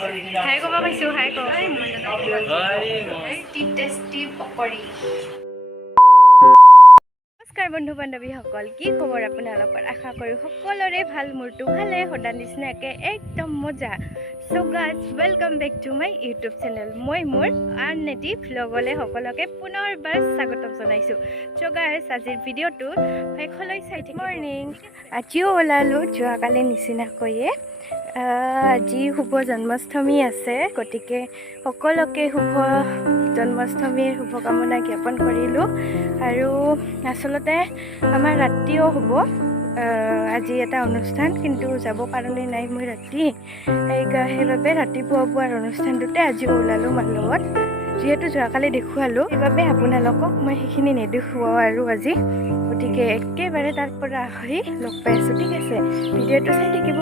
হাই ক'ব পাইছোঁ হাই ক টেষ্টি পকৰি নমস্কাৰ বন্ধু বান্ধৱীসকল কি খবৰ আপোনালোকৰ আশা কৰোঁ সকলোৰে ভাল মোৰটো ভালে সদা নিচিনাকৈ একদম মজা চ' guys welcome back to my YouTube channel মই মোৰ আননেটি ভ্লগলৈ সকলোকে পুনৰবাৰ স্বাগতম জনাইছোঁ চ' গাইজ আজিৰ ভিডিঅ'টো শেষলৈ চাই থাকিব মৰ্ণিং আজিও ওলালোঁ যোৱাকালি নিচিনাকৈয়ে আজি শুভ জন্মাষ্টমী আছে গতিকে সকলোকে শুভ জন্মাষ্টমীৰ শুভকামনা জ্ঞাপন কৰিলোঁ আৰু আচলতে আমাৰ ৰাতিও হ'ব আজি এটা অনুষ্ঠান কিন্তু যাব পাৰোঁনে নাই মই ৰাতি সেইবাবে ৰাতিপুৱাৰ অনুষ্ঠানটোতে আজিও ওলালোঁ মাৰ লগত যিহেতু যোৱাকালি দেখুৱালোঁ সেইবাবে আপোনালোকক মই সেইখিনি নেদেখুৱাওঁ আৰু আজি গতিকে একেবাৰে তাৰ পৰা আহি লগ পাই আছোঁ ঠিক আছে ভিডিঅ'টো চাই থাকিব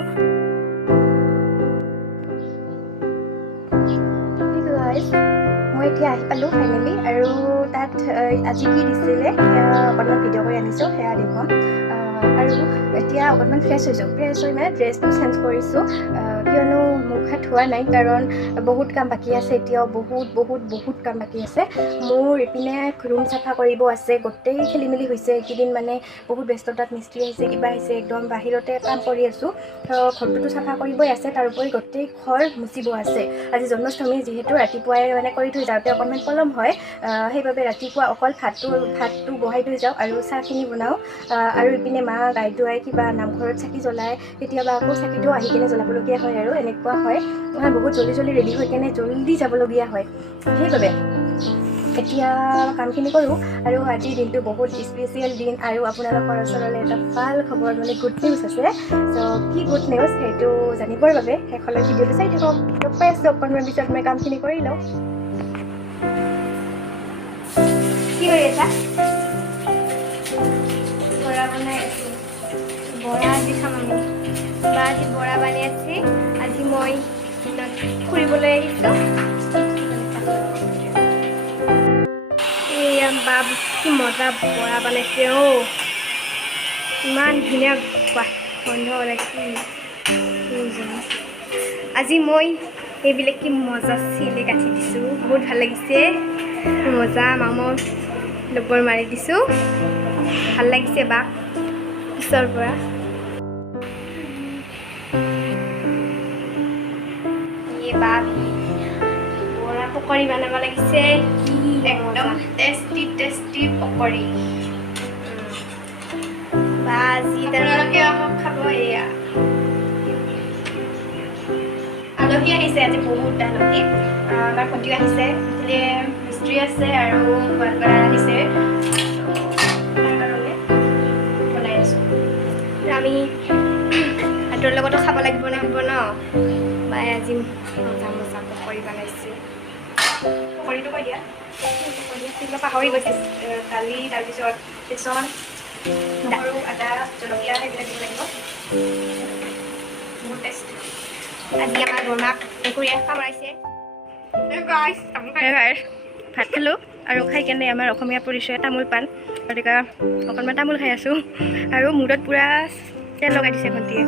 মই এতিয়া আহি পালোঁ ফাইনেলি আৰু তাত আজি কি দিছিলে সেয়া অকণমান ভিডিঅ' কৰি আনিছোঁ সেয়া দেখুৱাম আৰু এতিয়া অকণমান ফ্ৰেছ হৈছোঁ ফ্ৰেছ হৈ মানে ড্ৰেছটো চেঞ্জ কৰিছোঁ কিয়নো মুখ হাত ধোৱা নাই কাৰণ বহুত কাম বাকী আছে এতিয়াও বহুত কাম বাকী আছে মোৰ ইপিনে ৰুম চাফা কৰিব আছে গোটেই খেলি মেলি হৈছে এইকেইদিন মানে বহুত ব্যস্ততাত মিস্ত্ৰী আহিছে কিবা আহিছে একদম বাহিৰতে কাম কৰি আছোঁ ঘৰটোতো চাফা কৰিবই আছে তাৰোপৰি গোটেই ঘৰ মুচিব আছে আজি জন্মাষ্টমী যিহেতু ৰাতিপুৱাই মানে কৰি থৈ যাওঁতে অকণমান পলম হয় সেইবাবে ৰাতিপুৱা অকল ভাতটো বহাই থৈ যাওঁ আৰু চাহখিনি বনাওঁ আৰু ইপিনে মা গাই ধুৱাই কিবা নামঘৰত চাকি জ্বলাই কেতিয়াবা আকৌ চাকিটো আহি কিনে জ্বলাবলগীয়া হয় আৰু এনেকুৱা হয় বহুত জল্দি ৰেডি হৈ কেনে জল্দি যাবলগীয়া হয় সেইবাবে এতিয়া কামখিনি কৰোঁ আৰু আজিৰ দিনটো বহুত স্পেচিয়েল দিন আৰু আপোনালোকৰ ওচৰলৈ এটা ভাল খবৰ মানে গুড নিউজ আছে চ' কি গুড নিউজ সেইটো জানিবৰ বাবে শেষলৈ ভিডিঅ'টো চাই থাকক লগ পাই আছোঁ অকণমান পিছত মই কামখিনি কৰি লওঁ কি কৰি আছা বৰা বনাই আছোঁ বৰা আজি খাম আমি বা আজি বৰা বনাই আছে আজি মই ফুৰিবলৈ আহিছোঁ এয়া বা কি মজা বৰা বনাইছে ইমান ধুনীয়া গন্ধ ওলাইছে আজি মই এইবিলাক কি মজা চিলি কাটি দিছোঁ বহুত ভাল লাগিছে মজা মামৰ লবৰ মাৰি দিছোঁ ভাল লাগিছে বা পিছৰ পৰা বা বৰা পকৰি বনাব লাগিছে একদম টেষ্টি পকৰি বা আজি তেওঁলোকে খাব এয়া আলহী আহিছে আজি বহুত আলহী আমাৰ ভণ্টিও আহিছে মিস্ত্ৰী আছে আৰু গোৱালপাৰা আহিছে তাৰ কাৰণে বনাই আছোঁ আমি ভাতৰ লগতো খাব লাগিব ন বাই আজি মজা পকৰি বনাইছে পকৰিটো কৈ দিয়া পাহৰি গৈছে দালি তাৰপিছত বেচন নহৰু আদা জলকীয়া সেইবিলাক দিব লাগিব বহুত টেষ্টি আজি আমাৰ বৰমাক মেকুৰীয়ে কামুৰাইছে ভাত খালোঁ আৰু খাই কেনে আমাৰ অসমীয়া পৰিচয় তামোল পাণ গতিকে অকণমান তামোল খাই আছোঁ আৰু মূৰত পূৰা তেল লগাই দিছে ভণ্টিয়ে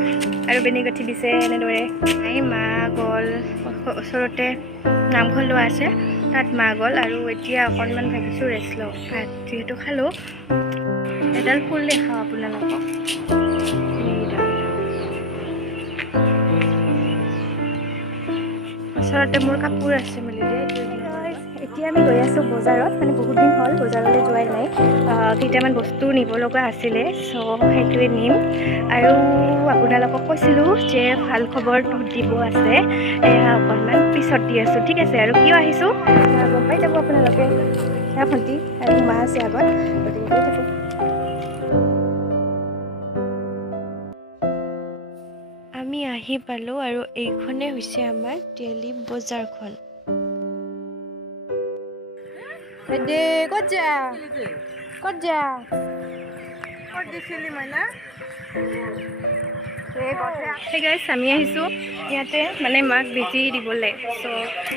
আৰু বেনি গাঁঠি দিছে এনেদৰে মা গ'ল ওচৰতে নামঘৰ লোৱা আছে তাত মা গ'ল আৰু এতিয়া অকণমান ভাবিছোঁ ৰেষ্ট লওঁ ভাত যিহেতু খালোঁ এডাল ফুল দেখাওঁ আপোনালোকক ওচৰতে মোৰ কাপোৰ আছে মেলি এতিয়া আমি গৈ আছোঁ বজাৰত মানে বহুত দিন হ'ল বজাৰলৈ যোৱাই নাই কেইটামান বস্তু নিব লগা আছিলে চ' সেইটোৱে নিম আৰু আপোনালোকক কৈছিলোঁ যে ভাল খবৰটো দিব আছে এয়া অকণমান পিছত দি আছোঁ ঠিক আছে আৰু কিয় আহিছোঁ গম পাই যাব আপোনালোকে সেয়া ভণ্টি আৰু মা আছে আগত গতিকে গৈ থাকোঁ আমি আহি পালোঁ আৰু এইখনে হৈছে আমাৰ ডেইলি বজাৰখন ক'ত যা গাইছ আমি আহিছোঁ ইয়াতে মানে মাক বেজি দিবলৈ চ'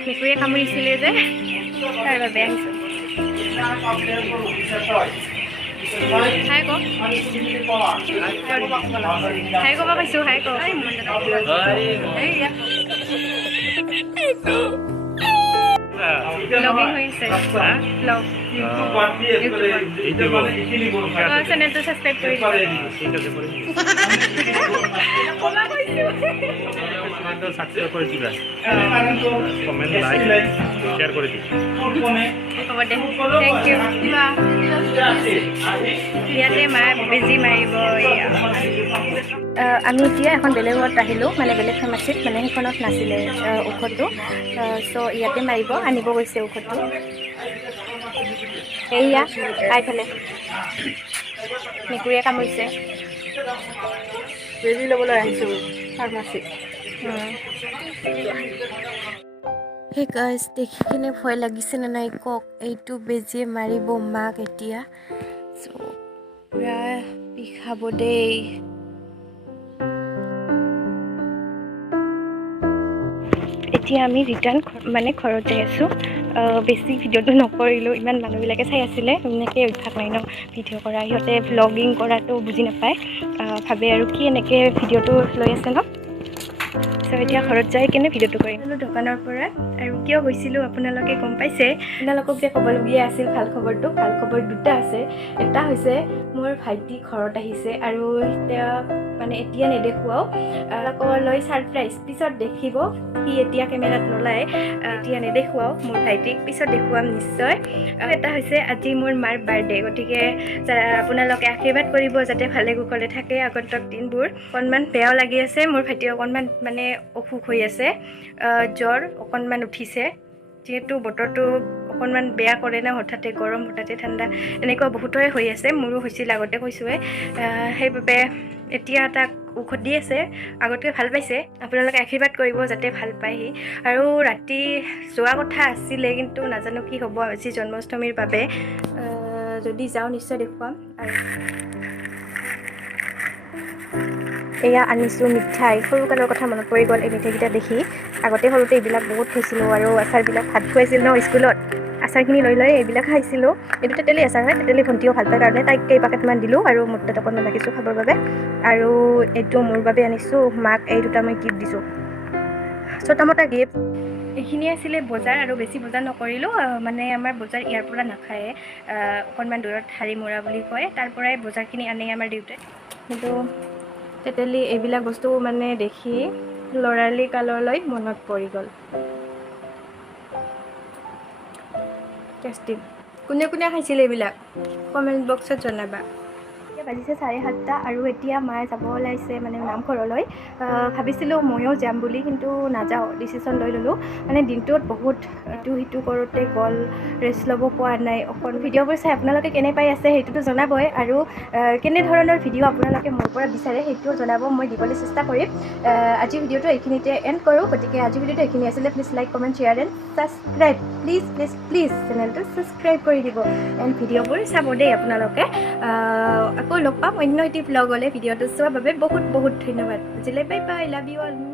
মেকুৰীয়ে কামুৰিছিলে যে তাৰ বাবে আহিছোঁ হাই ক হাই ক'ব পাইছোঁ হাই ক লগিং হৈছে লগ চেনেলটো ছাবস্ক্ৰাইব কৰি দিবা কমেণ্ট লাইক শ্বেয়াৰ কৰি দিবা হ'ব দে থেংক ইউ ইয়াতে মায়ে বেজি মাৰিব আমি এতিয়া এখন বেলেগত আহিলোঁ মানে বেলেগ ফাৰ্মাচীত মানে সেইখনত নাছিলে ঔষধটো চ' ইয়াতে মাৰিব আনিব গৈছে ঔষধটো এয়া খাইফালে মেকুৰীয়ে কামুৰিছে বেজি ল'বলৈ আহিছোঁ ফাৰ্মাচীত সেই গাইজ দেখি কিনে ভয় লাগিছেনে নাই কওক এইটো বেজিয়ে মাৰিব মাক এতিয়া চ' পুৰা বিষাব দেই এতিয়া আমি ৰিটাৰ্ণ মানে ঘৰত যাই আছোঁ বেছি ভিডিঅ'টো নকৰিলোঁ ইমান মানুহবিলাকে চাই আছিলে এনেকৈ অভ্যাস নাই ন ভিডিঅ' কৰা সিহঁতে ভ্লগিং কৰাটো বুজি নাপায় ভাবে আৰু কি এনেকৈ ভিডিঅ'টো লৈ আছে ন চ' এতিয়া ঘৰত যাই কিনে ভিডিঅ'টো কৰিম দোকানৰ পৰা আৰু কিয় গৈছিলোঁ আপোনালোকে গম পাইছে আপোনালোকক যে ক'বলগীয়া আছিল ভাল খবৰ দুটা আছে এটা হৈছে মোৰ ভাইটি ঘৰত আহিছে আৰু তেওঁ মানে এতিয়া নেদেখুৱাও লৈ ছাৰপ্ৰাইজ পিছত দেখিব সি এতিয়া কেমেৰাত নোলায় এতিয়া নেদেখুৱাও মোৰ ভাইটিক পিছত দেখুৱাম নিশ্চয় আৰু এটা হৈছে আজি মোৰ মাৰ বাৰ্থডে গতিকে আপোনালোকে আশীৰ্বাদ কৰিব যাতে ভালে কুশলে থাকে আগন্তুক দিনবোৰ অকণমান বেয়াও লাগি আছে মোৰ ভাইটি অকণমান মানে অসুখ হৈ আছে জ্বৰ অকণমান উঠিছে যিহেতু বতৰটো অকণমান বেয়া কৰে না হঠাতে গৰম হঠাতে ঠাণ্ডা এনেকুৱা বহুতৰে হৈ আছে মোৰো হৈছিল আগতে কৈছোঁৱে সেইবাবে এতিয়া তাক ঔষধ দি আছে আগতকৈ ভাল পাইছে আপোনালোকে আশীৰ্বাদ কৰিব যাতে ভাল পায়হি আৰু ৰাতি যোৱা কথা আছিলে কিন্তু নাজানো কি হ'ব আজি জন্মাষ্টমীৰ বাবে যদি যাওঁ নিশ্চয় দেখুৱাম আৰু এয়া আনিছোঁ মিঠাই সৰুকালৰ কথা মনত পৰি গ'ল এই মিঠাইকেইটা দেখি আগতে সৰুতে এইবিলাক বহুত খাইছিলোঁ আৰু আচাৰবিলাক ভাত খুৱাইছিল ন স্কুলত আচাৰখিনি লৈ এইবিলাক খাইছিলোঁ এইটো তেতেলী আচাৰ হয় তেতেলী ভণ্টিও ভাল পায় কাৰণে তাইক কেইপাকেটমান দিলোঁ আৰু মোৰ তাত অকণমান ৰাখিছোঁ খাবৰ বাবে আৰু এইটো মোৰ বাবে আনিছোঁ মাক এই দুটা মই গিফ্ট দিছোঁ ছটা মটা গিফ্ট এইখিনি আছিলে বজাৰ আৰু বেছি বজাৰ নকৰিলোঁ মানে আমাৰ বজাৰ ইয়াৰ পৰা নাখায় অকণমান দূৰত হাৰিমৰা বুলি কয় তাৰ পৰাই বজাৰখিনি আনে আমাৰ দেউতাই কিন্তু তেতেলী এইবিলাক বস্তু মানে দেখি ল'ৰালি কাললৈ মনত পৰি গ'ল টেষ্টি কোনে কোনে খাইছিলে এইবিলাক কমেণ্ট বক্সত জনাবা এতিয়া বাজিছে 7:30 আৰু এতিয়া মায়ে যাব ওলাইছে মানে নামঘৰলৈ ভাবিছিলোঁ ময়ো যাম বুলি কিন্তু নাযাওঁ ডিচিশ্যন লৈ ল'লোঁ মানে দিনটোত বহুত ইটো সিটো কৰোঁতে গ'ল ৰেষ্ট ল'ব পোৱা নাই অকণ ভিডিঅ'বোৰ চাই আপোনালোকে কেনে পাই আছে সেইটোতো জনাবই আৰু কেনেধৰণৰ ভিডিঅ' আপোনালোকে মোৰ পৰা বিচাৰে সেইটোও জনাব মই দিবলৈ চেষ্টা কৰিম আজি ভিডিঅ'টো এইখিনিতে এণ্ড কৰোঁ গতিকে আজি ভিডিঅ'টো এইখিনি আছিলে please like comment share and subscribe please চেনেলটো ছাবস্ক্ৰাইব কৰি দিব এণ্ড ভিডিঅ'বোৰ চাব দেই আপোনালোকে আকৌ লগ পাম অন্য এটি ভ্লগলৈ ভিডিঅ'টো চোৱাৰ বাবে বহুত বহুত ধন্যবাদ আজিলৈ bye bye love you all